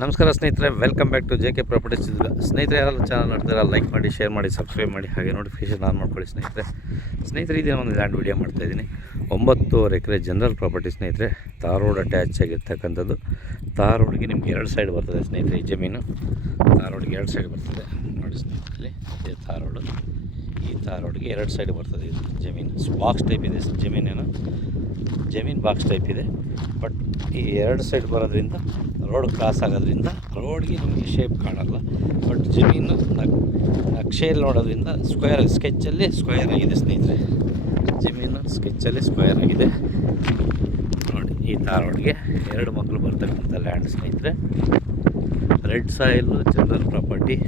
ನಮಸ್ಕಾರ ಸ್ನೇಹಿತರೆ, welcome back to JK properties. ಸ್ನೇಹಿತರೆ, ಯಾರೆಲ್ಲ ಚಾನಲ್ ನೋಡ್ತೀರಾ ಲೈಕ್ ಮಾಡಿ, ಶೇರ್ ಮಾಡಿ, ಸಬ್ಸ್ಕ್ರೈಬ್ ಮಾಡಿ, ಹಾಗೆ ನೋಟಿಫಿಕೇಷನ್ ಆನ್ ಮಾಡ್ಕೊಳ್ಳಿ. ಸ್ನೇಹಿತರೆ ಈ ದಿನ ಒಂದು ಲ್ಯಾಂಡ್ ವೀಡಿಯೋ ಮಾಡ್ತಾಯಿದ್ದೀನಿ. 9.5 ಎಕರೆ ಜನರಲ್ ಪ್ರಾಪರ್ಟಿ ಸ್ನೇಹಿತರೆ. ತಾರ್ ರೋಡ್ ಅಟ್ಯಾಚ್ ಆಗಿರ್ತಕ್ಕಂಥದ್ದು. ತಾರ್ ರೋಡ್ಗೆ ನಿಮ್ಗೆ 2 ಸೈಡ್ ಬರ್ತದೆ ಸ್ನೇಹಿತರೆ. ಈ ಜಮೀನು ತಾರ್ ರೋಡ್ಗೆ 2 ಸೈಡ್ ಬರ್ತದೆ ನೋಡಿ ಸ್ನೇಹಿತರೆ. ಇದೇ ತಾರ್ ರೋಡು. ಈ ತಾರ್ ರೋಡ್ಗೆ 2 ಸೈಡ್ ಬರ್ತದೆ. ಇದು ಜಮೀನು ಬಾಕ್ಸ್ ಟೈಪ್ ಇದೆ. ಜಮೀನು ಬಾಕ್ಸ್ ಟೈಪ್ ಇದೆ. ಬಟ್ ಈ 2 ಸೈಡ್ ಬರೋದ್ರಿಂದ ರೋಡ್ ಕ್ರಾಸ್ ಆಗೋದ್ರಿಂದ ರೋಡ್ಗೆ ನಿಮಗೆ ಶೇಪ್ ಕಾಣಲ್ಲ. ಬಟ್ ಜಮೀನು ನಕ್ಷೆಯಲ್ಲಿ ನೋಡೋದ್ರಿಂದ ಸ್ಕೆಚ್ಚಲ್ಲಿ ಸ್ಕ್ವೇರ್ ಆಗಿದೆ ಸ್ನೇಹಿತರೆ. ಜಮೀನು ಸ್ಕೆಚ್ಚಲ್ಲಿ ಸ್ಕ್ವೇರ್ ಆಗಿದೆ ನೋಡಿ. ಈ ತಾರ್ ರೋಡ್ಗೆ 2 ಮಕ್ಕಳು ಬರ್ತಕ್ಕಂಥ ಲ್ಯಾಂಡ್ ಸ್ನೇಹಿತರೆ. Red soil general property.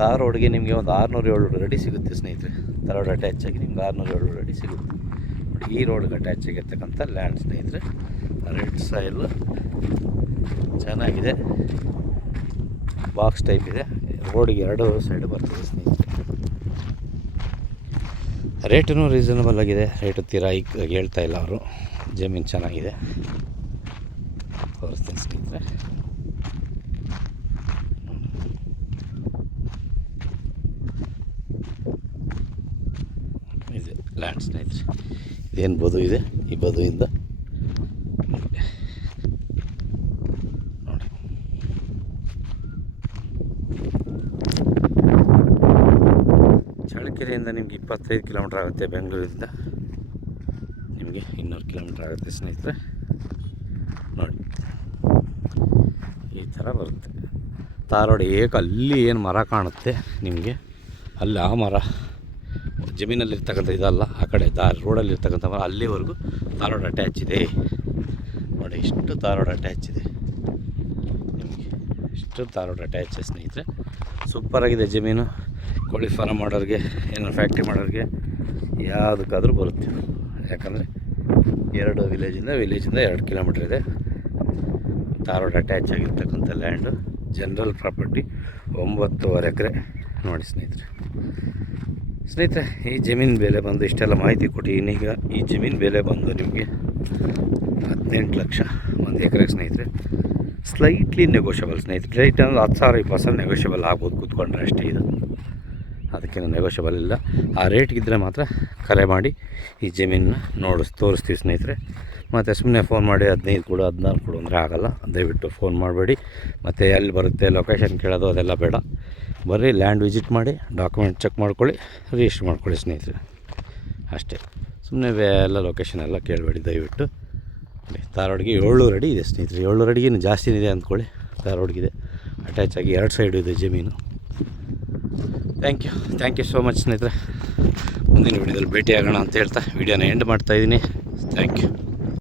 Tar ರೋಡ್ಗೆ ನಿಮಗೆ ಒಂದು 600-700 ಅಡಿ ಸಿಗುತ್ತೆ ಸ್ನೇಹಿತರೆ. ತಾರ್ ರೋಡ್ ಅಟ್ಯಾಚ್ ಆಗಿ ನಿಮ್ಗೆ 600-700 ಅಡಿ ಸಿಗುತ್ತೆ. ಈ ರೋಡ್ಗೆ ಅಟ್ಯಾಚ್ ಆಗಿರ್ತಕ್ಕಂಥ ಲ್ಯಾಂಡ್ ಸ್ನೇಹಿತರೆ. ರೆಡ್ ಸಾಯಿಲು ಚೆನ್ನಾಗಿದೆ, ಬಾಕ್ಸ್ ಟೈಪ್ ಇದೆ. ರೋಡಿಗೆ 2 ಸೈಡ್ ಬರ್ತದೆ ಸ್ನೇಹಿತರೆ. ರೇಟೂ ರೀಸನಬಲ್ ಆಗಿದೆ. ರೇಟು ತೀರಾ ಈಗ ಹೇಳ್ತಾ ಇಲ್ಲ ಅವರು. ಜಮೀನು ಚೆನ್ನಾಗಿದೆ, ತೋರಿಸ್ತೀನಿ ಸ್ನೇಹಿತರೆ. ಇದೆ ಲ್ಯಾಂಡ್ ಸ್ನೇಹಿತರೆ. ಇದೇನು ಬದು ಇದೆ, ಈ ಬದುವಿಂದ ನೋಡಿ ಚಳ್ಳಕೆರೆಯಿಂದ ನಿಮಗೆ 25 ಕಿಲೋಮೀಟ್ರ್ ಆಗುತ್ತೆ. ಬೆಂಗಳೂರಿಂದ ನಿಮಗೆ 200 ಕಿಲೋಮೀಟ್ರ್ ಆಗುತ್ತೆ ಸ್ನೇಹಿತರೆ. ನೋಡಿ ಈ ಥರ ಬರುತ್ತೆ. ತಾರ್ ರೋಡ್ ಅಲ್ಲಿ ಏನು ಮರ ಕಾಣುತ್ತೆ ನಿಮಗೆ, ಅಲ್ಲಿ ಆ ಮರ ಜಮೀನಲ್ಲಿರ್ತಕ್ಕಂಥ ಇದಲ್ಲ, ಆ ಕಡೆ ರೋಡಲ್ಲಿರ್ತಕ್ಕಂಥ ಮರ ಅಲ್ಲಿವರೆಗೂ ತಾರ್ ರೋಡ್ ಅಟ್ಯಾಚ್ ಇದೆ ನೋಡಿ. ಇಷ್ಟು ತಾರ್ ರೋಡ್ ಅಟ್ಯಾಚ್ ಇದೆ ನಿಮಗೆ, ಇಷ್ಟು ತಾರ್ ರೋಡ್ ಅಟ್ಯಾಚ್ ಸ್ನೇಹಿತರೆ. ಸೂಪರಾಗಿದೆ ಜಮೀನು. ಕೋಳಿ ಫಾರಮ್ ಮಾಡೋರಿಗೆ, ಏನೋ ಫ್ಯಾಕ್ಟ್ರಿ ಮಾಡೋರಿಗೆ ಯಾವುದಕ್ಕಾದರೂ ಬರುತ್ತೆ. ಯಾಕಂದರೆ 2 ವಿಲೇಜಿಂದ 2 ಕಿಲೋಮೀಟ್ರ್ ಇದೆ. ತಾರ್ ರೋಡ್ ಅಟ್ಯಾಚ್ ಆಗಿರ್ತಕ್ಕಂಥ ಲ್ಯಾಂಡು, ಜನರಲ್ ಪ್ರಾಪರ್ಟಿ, 9.5 ಎಕರೆ ನೋಡಿ ಸ್ನೇಹಿತರೆ. ಈ ಜಮೀನು ಬೆಲೆ ಬಂದು ಇಷ್ಟೆಲ್ಲ ಮಾಹಿತಿ ಕೊಟ್ಟಿದ್ದೀನಿ. ಈಗ ಈ ಜಮೀನು ಬೆಲೆ ಬಂದು ನಿಮಗೆ 18 ಲಕ್ಷ 1 ಎಕರೆಗೆ ಸ್ನೇಹಿತರೆ. ಸ್ಲೈಟ್ಲಿ ನೆಗೋಷಿಯಬಲ್ ಸ್ನೇಹಿತರೆ. ರೇಟ್ ಅಂದರೆ 10,000-20,000 ನೆಗೋಷಿಯಬಲ್ ಆಗ್ಬೋದು ಕೂತ್ಕೊಂಡ್ರೆ ಅಷ್ಟೇ. ಇದು ಅದಕ್ಕೇನು ನೆಗೋಷಿಯಬಲ್ ಇಲ್ಲ. ಆ ರೇಟ್ಗಿದ್ದರೆ ಮಾತ್ರ ಕರೆ ಮಾಡಿ ಈ ಜಮೀನನ್ನ ತೋರಿಸ್ತೀವಿ ಸ್ನೇಹಿತರೆ. ಮತ್ತು ಸುಮ್ಮನೆ ಫೋನ್ ಮಾಡಿ 15 ಕೊಡು 16 ಕೊಡು ಅಂದರೆ ಆಗೋಲ್ಲ. ದಯವಿಟ್ಟು ಫೋನ್ ಮಾಡಬೇಡಿ. ಮತ್ತು ಎಲ್ಲಿ ಬರುತ್ತೆ ಲೊಕೇಶನ್ ಕೇಳೋದು ಅದೆಲ್ಲ ಬೇಡ. ಬರ್ರಿ, ಲ್ಯಾಂಡ್ ವಿಸಿಟ್ ಮಾಡಿ, ಡಾಕ್ಯುಮೆಂಟ್ ಚೆಕ್ ಮಾಡ್ಕೊಳ್ಳಿ, ರಿಜಿಸ್ಟರ್ ಮಾಡ್ಕೊಳ್ಳಿ ಸ್ನೇಹಿತರೆ, ಅಷ್ಟೇ. ಸುಮ್ಮನೆ ಎಲ್ಲ ಲೊಕೇಶನ್ ಎಲ್ಲ ಕೇಳಬೇಡಿ ದಯವಿಟ್ಟು. ತಾರ್ ರೋಡ್ಗೆ 700 ಅಡಿ ಇದೆ ಸ್ನೇಹಿತರೆ. 700 ಅಡಿಗೇನು ಜಾಸ್ತಿನೇ ಇದೆ ಅಂದ್ಕೊಳ್ಳಿ. ತಾರ್ ರೋಡ್ಗಿದೆ ಅಟ್ಯಾಚ್ ಆಗಿ 2 ಸೈಡು ಇದೆ ಜಮೀನು. ಥ್ಯಾಂಕ್ ಯು ಸೋ ಮಚ್ ಸ್ನೇಹಿತರೆ. ಮುಂದಿನ ವಿಡಿಯೋದಲ್ಲಿ ಭೇಟಿಯಾಗೋಣ ಅಂತ ಹೇಳ್ತಾ ವಿಡಿಯೋನ ಎಂಡ್ ಮಾಡ್ತಾಯಿದ್ದೀನಿ. Thank you.